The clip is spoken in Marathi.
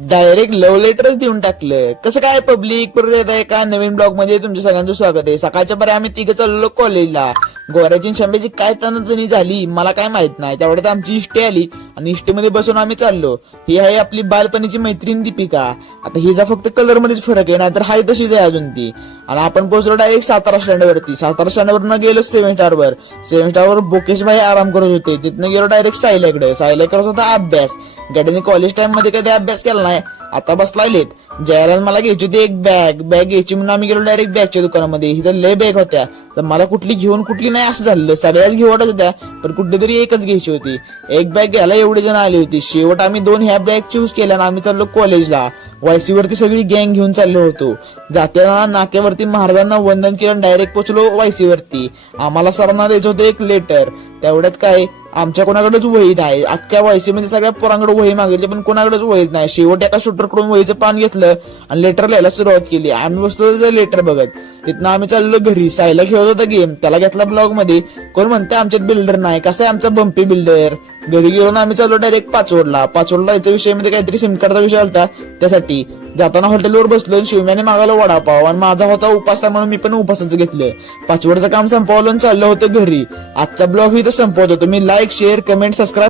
डायरेक्ट लव्ह लेटरच देऊन टाकलं. कसं काय पब्लिक? परत येत आहे का नवीन ब्लॉग मध्ये तुमच्या सगळ्यांचं स्वागत आहे. सकाळच्या बरे आम्ही तिघं चाललो कॉलेजला. गोऱ्याची शंभेची काय तणतणी झाली मला काय माहित नाही. त्यावेळेत आमची इष्टी आली आणि इष्टीमध्ये बसून आम्ही चाललो. ही आहे आपली बालपणीची मैत्रीण दीपिका. आता हिचा फक्त कलर मध्येच फरक आहे, नाहीतर हाय तशीच आहे अजून ती. आणि आपण पोहोचलो डायरेक्ट सातारा स्टँड वरती. सातारा स्टँड वर न गेलो 7 स्टार वर. 7 स्टार वर बोकेश भाई आराम करत होते. तिथनं गेलो डायरेक्ट सायल्याकडे. सायल्या करत होता अभ्यास. गड्याने कॉलेज टाइम मध्ये कधी अभ्यास केला नाही, आता बसलायलेत. जयाला मला घ्यायची होती एक बॅग घ्यायची म्हणून आम्ही गेलो डायरेक्ट बॅगच्या दुकानामध्ये. इथं लय बॅग होत्या, तर मला कुठली घेऊन कुठली नाही असं झालं. सगळ्याच घेऊ वाटत होत्या, पण कुठली तरी एकच घ्यायची होती. एक बॅग घ्यायला एवढे जण आली होती. शेवट आम्ही 2 ह्या बॅग चूज केल्या आणि आम्ही चाललो कॉलेजला. वायसी वरती सगळी गँग घेऊन चाललो होतो. जाताना नाक्यावरती महाराजांना वंदन केलं, डायरेक्ट पोहोचलो वायसी वरती. आम्हाला सरांना द्यायचं होतं एक लेटर. तेवढ्यात काय आमच्या कोणाकडेच वही नाही. अख्ख्या वायसी मध्ये सगळ्या पोरांकडे वही मागितली, पण कोणाकडेच वही नाही. शेवट एका शूटरकडून वहीचं पान घेतलं आणि लेटर लिहायला सुरुवात केली. आम्ही बसलो लेटर बघत. तिथनं आम्ही चाललो घरी. सायला खेळत होता गेम, त्याला घेतला ब्लॉग मध्ये. कोण म्हणते आमच्यात बिल्डर नाही, कसं आहे आमचा बंपी बिल्डर. घरी गेलो आम्ही चाललो डायरेक्ट पाचवडला. पाचवडला याच्या विषय मध्ये काहीतरी सिम कार्डचा विषय होता, त्यासाठी जाताना हॉटेलवर बसलो. शिवम्याने मागायला वडापाव आणि माझा होता उपास, म्हणून मी पण उपासाचं घेतलं. पाचवडचं काम संपवलं चाललं होतं घरी. आजचा ब्लॉग इथं संपवत होतो मी. Like, share, comment, subscribe